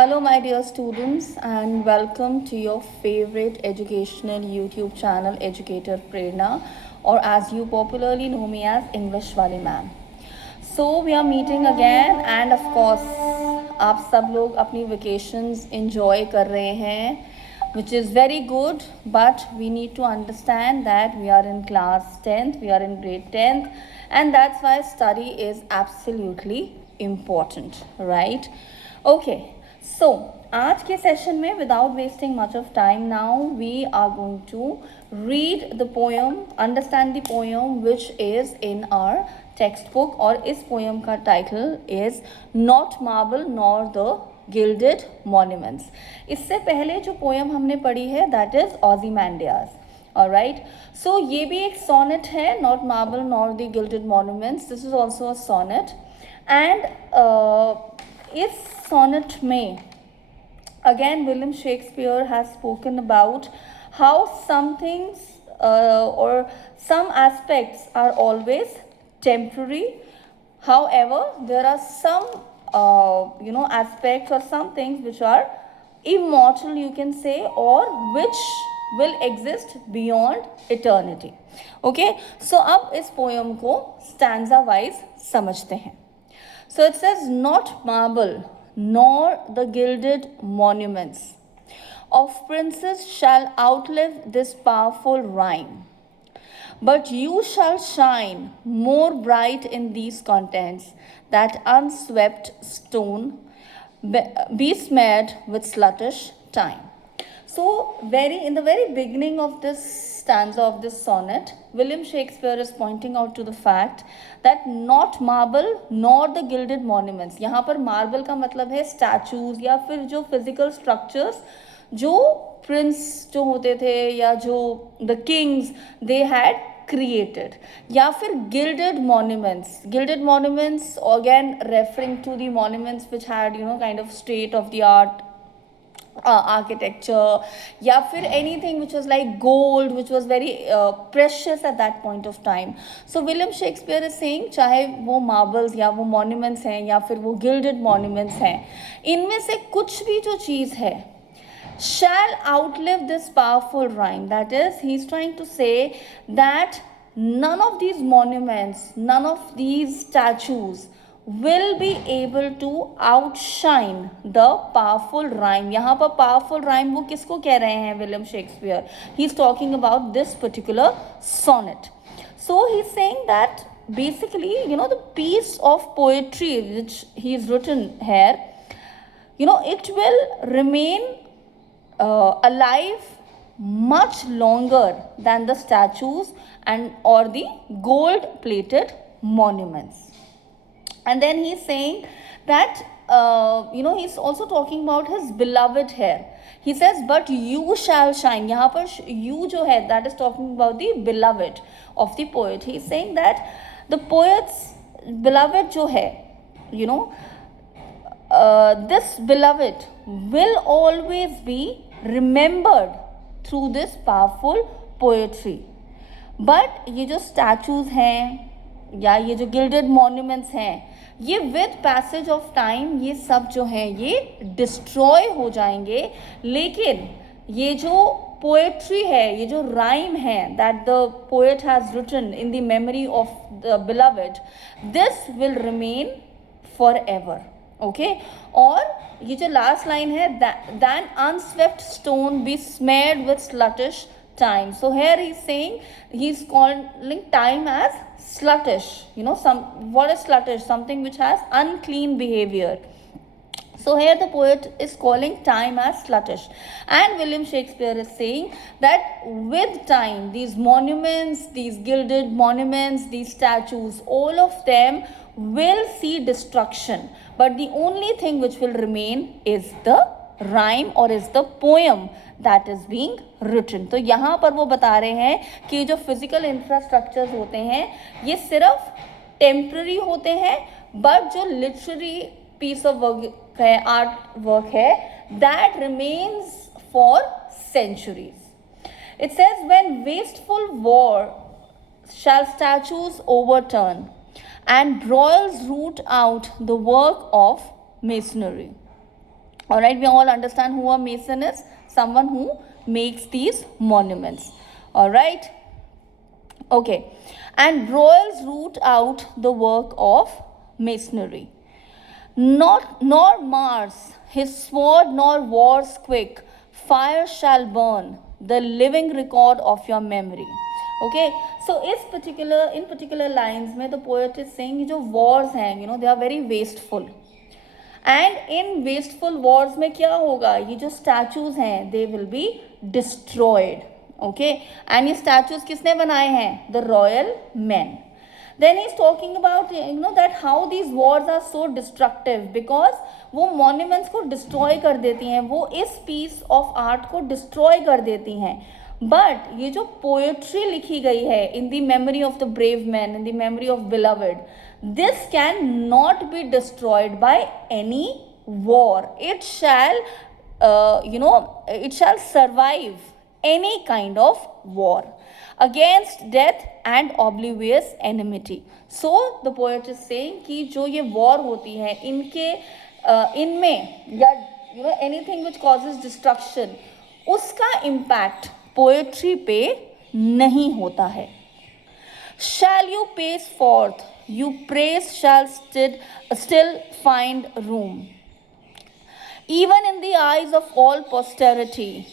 Hello, my dear students, and welcome to your favorite educational YouTube channel, Educator Prerna, or as you popularly know me as English Wali Ma'am. So we are meeting again, and of course, आप सब लोग अपनी vacations enjoy कर रहे हैं, which is very good. But we need to understand that we are in class 10th, we are in grade 10th, and that's why study is absolutely important, right? Okay. So, आज के session में without wasting much of time now, we are going to read the poem, understand the poem which is in our textbook. और इस poem का title is Not Marble Nor the Gilded Monuments. इससे पहले जो poem हमने पढ़ी है that is Ozymandias. Alright, so ये भी एक sonnet है, Not Marble Nor the Gilded Monuments. This is also a sonnet, and इस sonnet में again William Shakespeare has spoken about how some things or some aspects are always temporary. However, there are some aspects or some things which are immortal, you can say, or which will exist beyond eternity. Okay, so अब इस poem को stanza wise समझते हैं. So it says, not marble, nor the gilded monuments of princes shall outlive this powerful rhyme. But you shall shine more bright in these contents, that unswept stone besmeared with sluttish time. So, in the very beginning of this stanza of this sonnet, William Shakespeare is pointing out to the fact that not marble nor the gilded monuments. यहाँ पर marble का मतलब है statues या फिर जो physical structures जो prince जो होते थे या जो the kings they had created, या फिर gilded monuments again referring to the monuments which had kind of state of the art architecture, या फिर anything which was like gold, which was very precious at that point of time. So William Shakespeare is saying चाहे वो marbles या वो monuments हैं या फिर वो gilded monuments हैं, इनमें से कुछ भी जो चीज़ है shall outlive this powerful rhyme. That is, he's trying to say that none of these monuments, none of these statues will be able to outshine the powerful rhyme. यहाँ पर powerful rhyme वो किसको कह रहे हैं William Shakespeare? He's talking about this particular sonnet. So he's saying that basically, the piece of poetry which he's written here, it will remain alive much longer than the statues and or the gold plated monuments. And then he's saying that he's also talking about his beloved here. He says, but you shall shine. यहाँ पर you जो है, that is talking about the beloved of the poet. He's saying that the poet's beloved जो है, this beloved will always be remembered through this powerful poetry. But ये जो statues हैं या ये जो gilded monuments हैं, ये with passage of time ये सब जो हैं ये destroy हो जाएंगे, लेकिन ये जो poetry है, ये जो rhyme है that the poet has written in the memory of the beloved, this will remain forever. Okay, और ये जो last line है, than unswept stone be smeared with sluttish time. So here he's saying, he's calling time as sluttish. What is sluttish? Something which has unclean behavior. So here the poet is calling time as sluttish, and William Shakespeare is saying that with time, these monuments, these gilded monuments, these statues, all of them will see destruction, but the only thing which will remain is the rhyme or is the poem that is being written. तो यहाँ पर वो बता रहे हैं कि जो physical infrastructures होते हैं ये सिर्फ temporary होते हैं, but जो literary piece of work है, art work है, that remains for centuries. It says, when wasteful war shall statues overturn and broils root out the work of masonry. All right, we all understand who a mason is. Someone who makes these monuments. All right. Okay. And royals root out the work of masonry. Not nor Mars, his sword, nor war's quick fire shall burn the living record of your memory. Okay, so in particular lines में the poet is saying जो wars हैं, they are very wasteful. And in wasteful wars में क्या होगा, ये जो statues हैं they will be destroyed. Okay, and ये स्टैचूज किसने बनाए हैं, the royal man. Then he is talking about that how these wars are so destructive, because वो मॉन्यूमेंट्स को डिस्ट्रॉय कर देती हैं, वो इस पीस ऑफ आर्ट को डिस्ट्रॉय कर देती हैं. बट ये जो पोएट्री लिखी गई है in the memory of the brave man, in the memory of beloved, this cannot be destroyed by any war. It shall it shall survive any kind of war against death and oblivious enmity. So the poet is saying कि जो ये war होती है इनके इनमें या anything which causes destruction, उसका impact poetry पे नहीं होता है. Shall you pace forth, you praise shall still find room, even in the eyes of all posterity,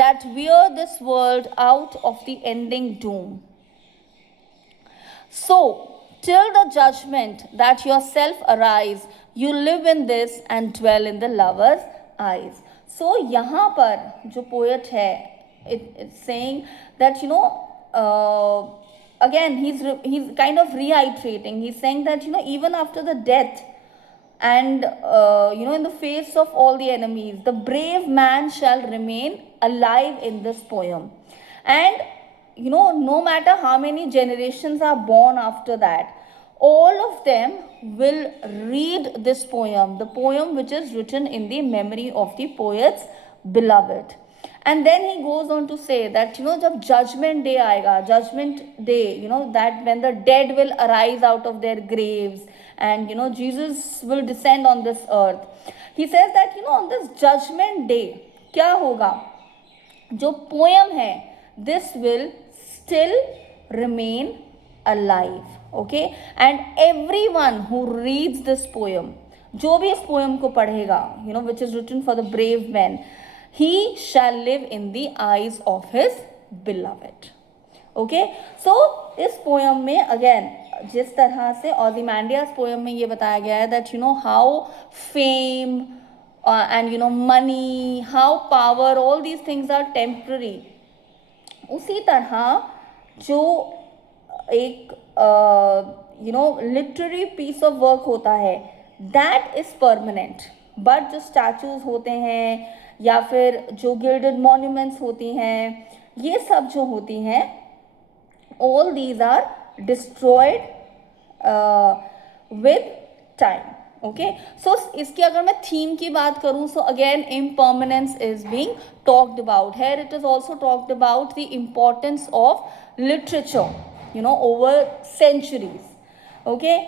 that wear this world out of the ending doom. So, till the judgment that yourself arise, you live in this and dwell in the lover's eyes. So, यहाँ पर जो poet है, it's saying that again he's kind of reiterating. He's saying that even after the death and in the face of all the enemies, the brave man shall remain alive in this poem. And no matter how many generations are born after that, all of them will read this poem, the poem which is written in the memory of the poet's beloved. And then he goes on to say that जब judgment day आएगा, judgment day, that when the dead will arise out of their graves and Jesus will descend on this earth. He says that on this judgment day क्या होगा, जो poem है this will still remain alive. Okay, and everyone who reads this poem, जो भी इस poem को पढ़ेगा, which is written for the brave men, he shall live in the eyes of his beloved. Okay, so इस poem में again जिस तरह से Ozymandias poem में ये बताया गया है that how fame and money, how power, all these things are temporary. उसी तरह जो एक literary piece of work होता है that is permanent, but जो statues होते हैं या फिर जो गिल्डेड मॉन्यूमेंट्स होती हैं, ये सब जो होती हैं, all these are destroyed with time. Okay, so इसकी अगर मैं थीम की बात करूं, so again impermanence is being talked about here. It is also talked about the importance of literature over centuries. Okay,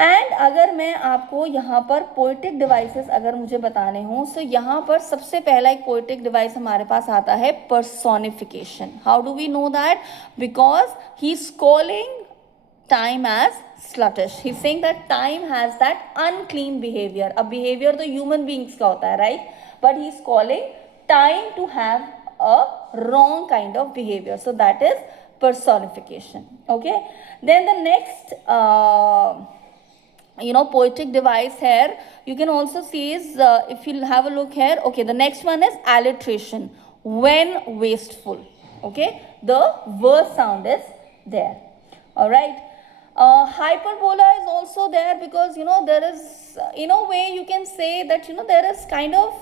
and अगर मैं आपको यहाँ पर पोइटिक डिवाइसेस अगर मुझे बताने हों, सो यहाँ पर सबसे पहला एक पोइटिक डिवाइस हमारे पास आता है personification. How do we know that? Because he is calling time as sluttish. He's saying that time has that unclean behavior. A behavior तो human beings का होता है, right? But he's calling time to have a wrong kind of behavior. So that is personification. Okay. Then the next poetic device here you can also see is if you have a look here. Okay, the next one is alliteration, when wasteful. Okay, the verse sound is there. All right. Hyperbola is also there because there is in a way you can say that there is kind of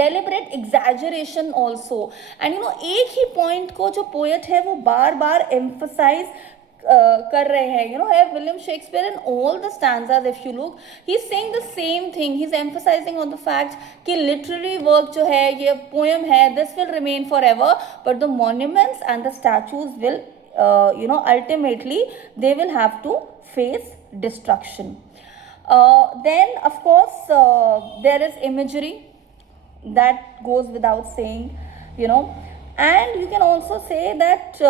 deliberate exaggeration also. And एक ही point को जो poet है वो बार बार emphasize कर रहे हैं. Have William Shakespeare in all the stanzas, if you look, he's saying the same thing. He's emphasizing on the fact कि literary work जो है, ये poem है, this will remain forever, but the monuments and the statues will ultimately they will have to face destruction. Then of course there is imagery that goes without saying, you know. And you can also say that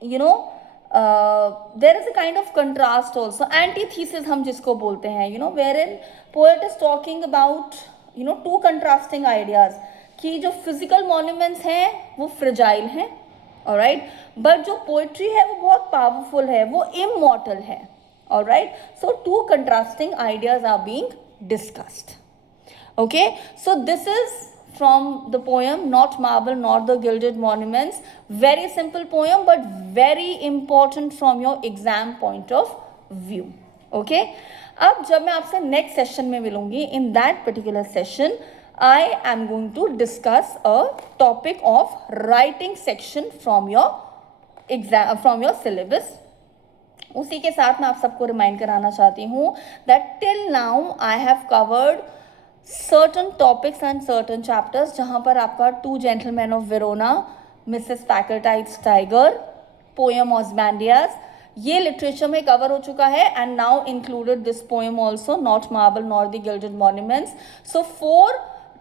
you know there is a kind of contrast also, antithesis हम जिसको बोलते हैं, you know, wherein poet is talking about, you know, two contrasting ideas, कि जो physical monuments हैं वो fragile हैं, alright, but जो poetry है वो बहुत powerful है, वो immortal है, alright. So two contrasting ideas are being discussed. Okay, so this is from the poem Not Marble Nor the Gilded Monuments. Very simple poem but very important from your exam point of view. Okay, अब जब मैं आपसे next session में मिलूंगी, in that particular session I am going to discuss a topic of writing section from your exam, from your syllabus. उसी के साथ मैं आप सबको रिमाइंड कराना चाहती हूँ that till now I have covered certain topics and certain chapters, जहाँ पर आपका Two Gentlemen of Verona, Mrs. Packletide Tiger, poem Osmandias, ये लिटरेचर में कवर हो चुका है, and now included this poem also, Not Marble Nor the Gilded Monuments. So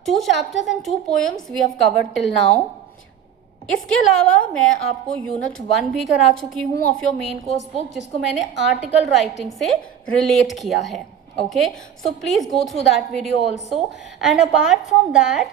two chapters and 2 poems we have covered till now. इसके अलावा मैं आपको unit 1 भी करा चुकी हूँ of your main course book, जिसको मैंने आर्टिकल राइटिंग से रिलेट किया है. Okay, so please go through that video also. And apart from that,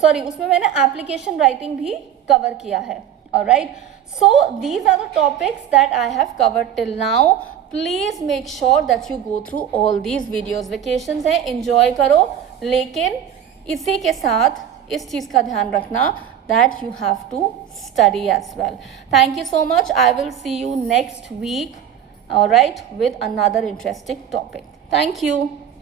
sorry, उसमें मैंने एप्लीकेशन राइटिंग भी कवर किया है. Alright, so these are the topics that I have covered till now. Please make sure that you go through all these videos. Vacations हैं, enjoy करो, लेकिन इसी के साथ इस चीज़ का ध्यान रखना that you have to study as well. Thank you so much. I will see you next week, all right, with another interesting topic. Thank you.